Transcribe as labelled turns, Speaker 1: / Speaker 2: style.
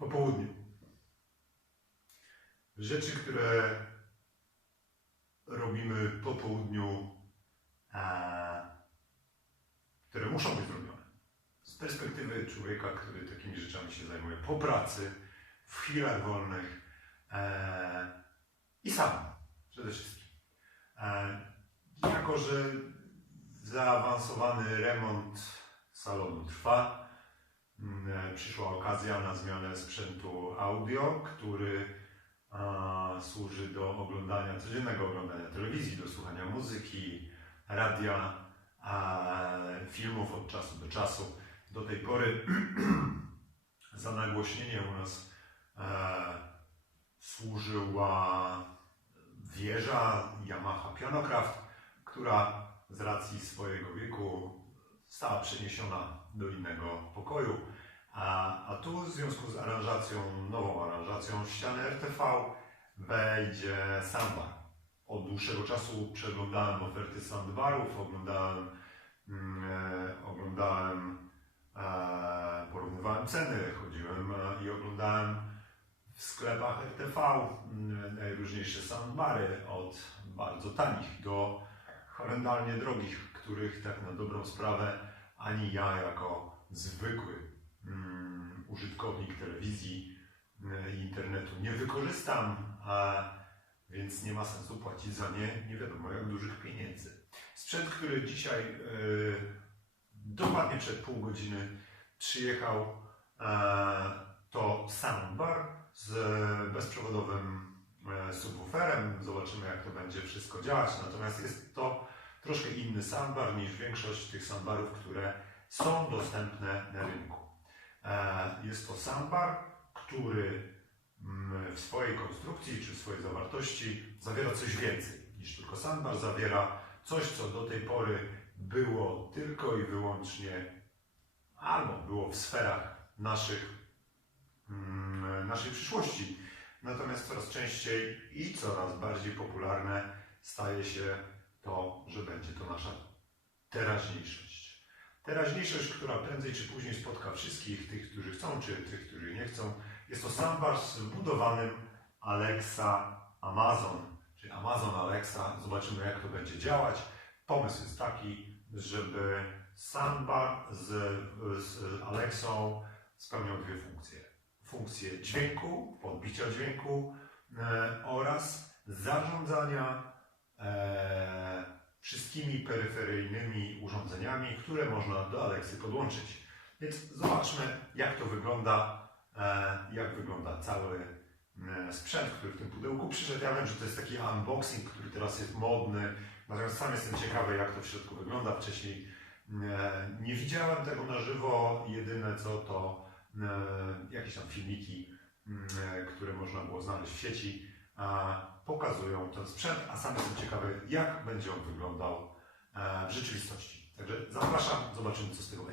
Speaker 1: po południu. Rzeczy, które robimy po południu, które muszą być zrobione. Z perspektywy człowieka, który takimi rzeczami się zajmuje po pracy, w chwilach wolnych e, i sam przede wszystkim. E, jako, że zaawansowany remont salonu trwa, mm, przyszła okazja na zmianę sprzętu audio, który a, służy do oglądania, codziennego oglądania telewizji, do słuchania muzyki, radia, a, filmów od czasu do czasu. Do tej pory za nagłośnienie u nas e, służyła wieża Yamaha Pianocraft, która z racji swojego wieku została przeniesiona do innego pokoju. A, a tu w związku z aranżacją, nową aranżacją ściany RTV wejdzie soundbar. Od dłuższego czasu przeglądałem oferty soundbarów, oglądałem, mm, e, oglądałem e, porównywałem ceny, chodziłem e, i oglądałem w sklepach RTV mm, najróżniejsze soundbary od bardzo tanich do horrendalnie drogich, których tak na dobrą sprawę ani ja jako zwykły mm, użytkownik telewizji i internetu nie wykorzystam, a więc nie ma sensu płacić za nie nie wiadomo jak dużych pieniędzy. Sprzęt, który dzisiaj e, dokładnie przed pół godziny przyjechał, e, to soundbar z bezprzewodowym e, subwooferem. Zobaczymy, jak to będzie wszystko działać. Natomiast jest to troszkę inny soundbar niż większość tych soundbarów, które są dostępne na rynku. E, Jest to soundbar, który mm, w swojej konstrukcji czy w swojej zawartości zawiera coś więcej niż tylko soundbar. Zawiera coś, co do tej pory było tylko i wyłącznie albo było w sferach naszych, mm, naszej przyszłości. Natomiast coraz częściej i coraz bardziej popularne staje się to, że będzie to nasza teraźniejszość. Teraźniejszość, która prędzej czy później spotka wszystkich, tych, którzy chcą, czy tych, którzy nie chcą. Jest to soundbar z wbudowanym Alexa Amazon, czyli Amazon Alexa. Zobaczymy, jak to będzie działać. Pomysł jest taki, żeby soundbar z, z Alexą spełniał dwie funkcje. Funkcję dźwięku, podbicia dźwięku e, oraz zarządzania e, wszystkimi peryferyjnymi urządzeniami, które można do Alexy podłączyć. Więc zobaczmy, jak to wygląda, e, jak wygląda cały e, sprzęt, który w tym pudełku przyszedł. Ja wiem, że to jest taki unboxing, który teraz jest modny, natomiast sam jestem ciekawy, jak to w środku wygląda. Wcześniej e, nie widziałem tego na żywo, jedyne co to jakieś tam filmiki, które można było znaleźć w sieci, pokazują ten sprzęt, a sam jestem ciekawy, jak będzie on wyglądał e, w rzeczywistości. Także zapraszam, zobaczymy, co z tego będzie.